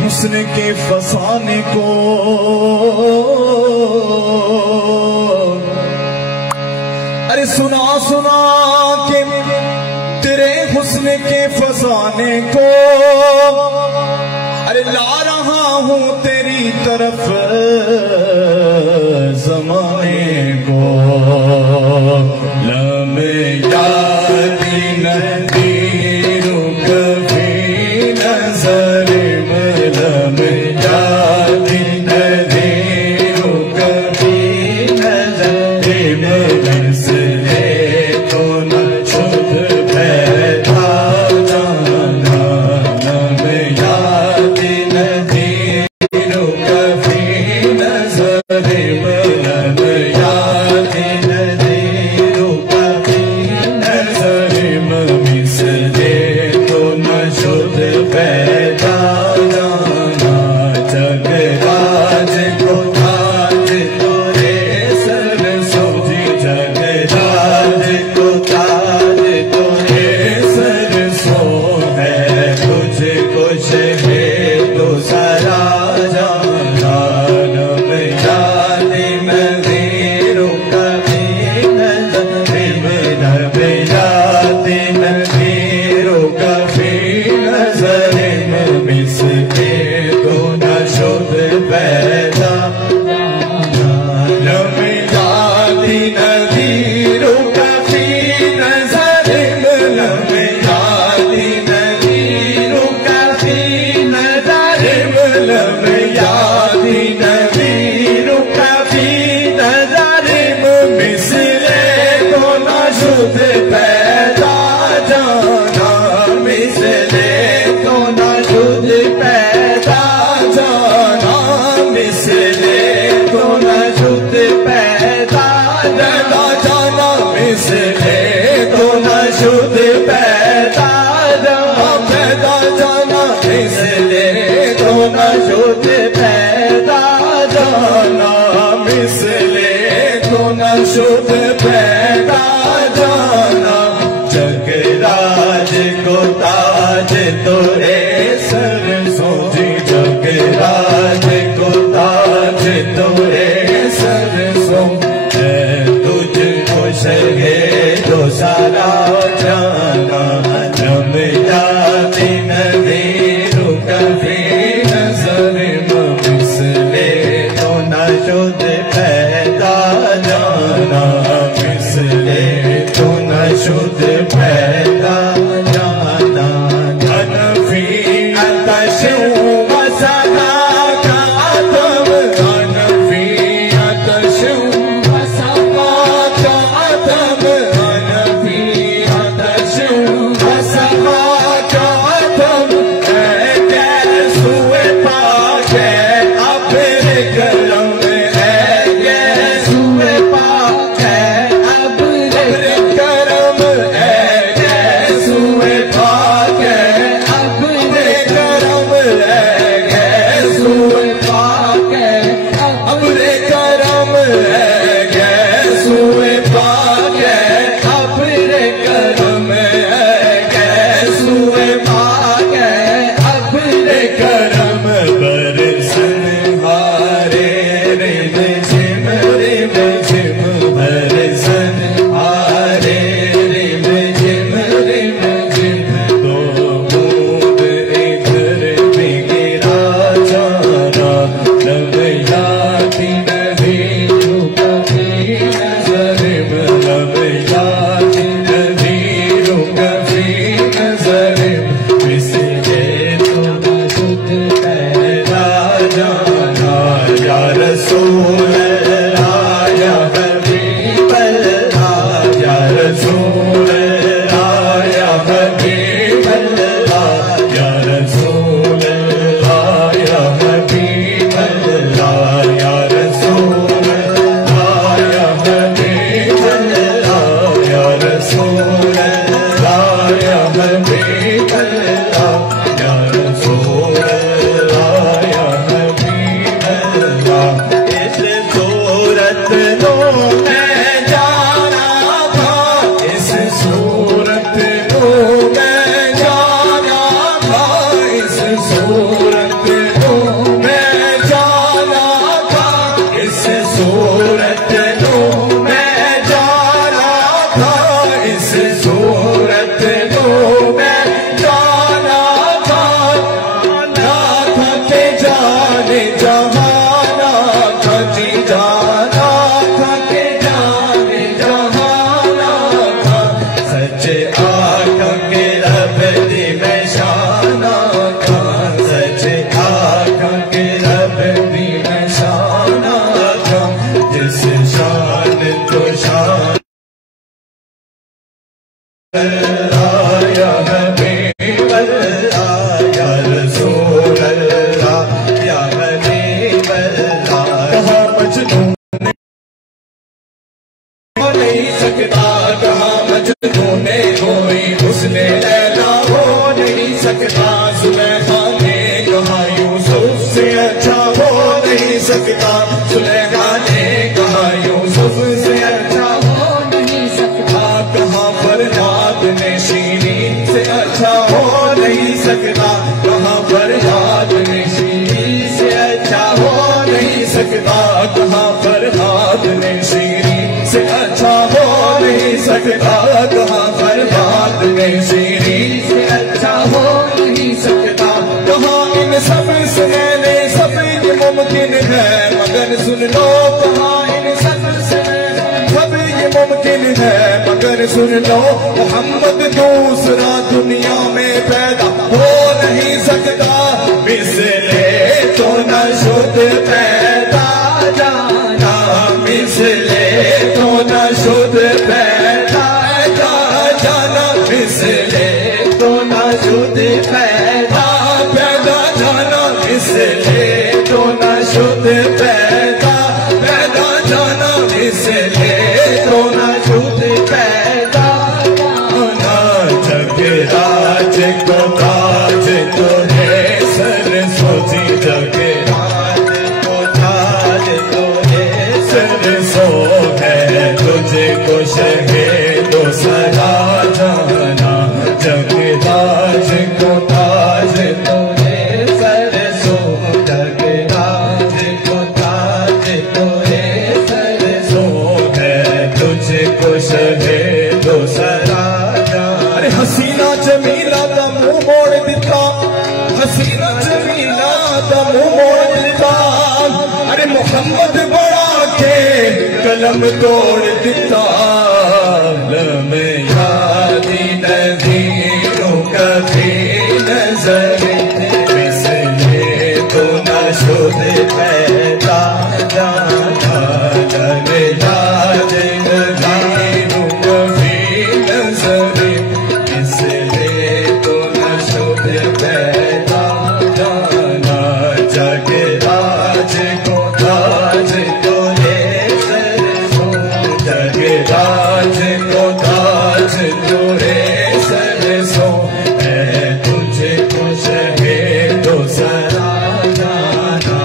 हुस्न के फसाने को अरे सुना सुना के तेरे हुस्न के फसाने को अरे ला रहा हूं तेरी तरफ ज़माने को लम्हे याद नदी रुक भी नजर में लम्हे याद नदी रुक भी नजर में बरसले तो न छुप पैदा जाना लम्हे याद नदी रुक भी नजर में लम्हे याद नदी रुक भी नजर में मिसले तो न छुप पैदा जाना जगराज को ताज तोरे सर सोजी जगराज को ताज तोरे सर सो है तुझे कुछ है तो सारा जाना लम्हे याद नदी रुक भी नजर में लम्हे याद नदी रुक भी नजर में मिसले तो न शुद्ध पैदा लम्हे याद नदी रुक भी नजर में लम्हे याद नदी रुक भी नजर में लम्हे याद नदी रुक भी नजर में मिसले तो न शुद्ध पैदा जाना मिसले तो न शुद्ध पैदा जाना मिसले तो न शुद्ध पैदा जाना मिसले तो न शुद्ध पैदा जाना मिसले तो न शुद्ध जाना या रसूल अल्लाह या हबीब अल्लाह या रसूल अल्लाह या हबीब अल्लाह या रसूल अल्लाह या हबीब अल्लाह या रसूल अल्लाह या हबीब अल्लाह या रसूल अल्लाह या हबीब अल्लाह या रसूल अल्लाह या हबीब अल्लाह। इस सूरत को मैं जाना था, इस सूरत को मैं जाना था, इस सूरत को मैं जाना था, इस सूरत को मैं जाना था, इस सूरत को मैं जाना था। जाना था के जाने जहाना था जी, जाना था के जाने जहाना था। सच आका के रब दी मैं शाना था, सच आका के रब दी मैं शाना था। जिस शान को शान अल्लाह या हबीब अल्लाह या रसूल अल्लाह या हबीब अल्लाह। कहाँ मजनू हो नहीं सकता, कहाँ मजनू ने कोई उसने लैला हो नहीं सकता। सुलेखा ने कहा यूसुफ से अच्छा हो नहीं सकता, सुलेखा ने कहा यूसुफ से अच्छा हो नहीं सकता। कहाँ फरहाद ने शीरीन से अच्छा हो नहीं सकता, कहाँ फरहाद ने शीरीन से अच्छा हो नहीं सकता। कहाँ फरहाद ने शीरीन से अच्छा हो नहीं सकता, कहाँ फरहाद ने शीरीन से अच्छा हो नहीं सकता। कहाँ इन सब से मैंने सब ये मुमकिन है, मगर सुन लो कहाँ इन सब से सब ये मुमकिन है, मगर सुन लो मोहम्मद दूसरा दुनिया में पैदा हो नहीं सकता। मिसले तो न शुद्ध पैदा जाना, मिसले तो न शुद्ध पैदा जाना, मिसले तो न शुद्ध पैदा पैदा जाना, मिसले तो न शुद्ध पैदा पैदा जाना, मिसले तो न शुद्ध पैदा जाना। जगराज को ताज तो है सरस्वती, जगराज को ताज तो है सरसों है, तुझको शहीदो सदा जाना। जगराज को ताज तो है सरसों, जगराज को ताज तो है सरसों है, तुझको शहीदो सदा जाना। अरे हसीना जमीला दा मुंह मोड़ दिता, हसीना जमीला दा मुंह मोड़ दिता। अरे मोहम्मद बड़ा के कलम तोड़ दिता। लम यादी नज़ीरों कभी नजर मिसले तो न शुद्ध पैदा जाना। लम यादी नज़ीरों कभी नजर मिसले तो न शुद्ध पैदा जाना। जगराज को ताज तो है सरसों, जगराज को ताज तो है सरसों है, तुझको शहीदो सदा जाना।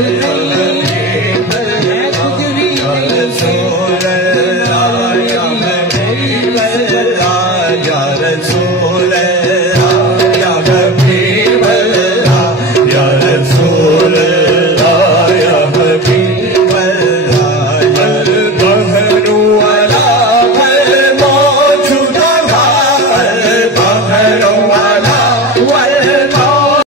नहीं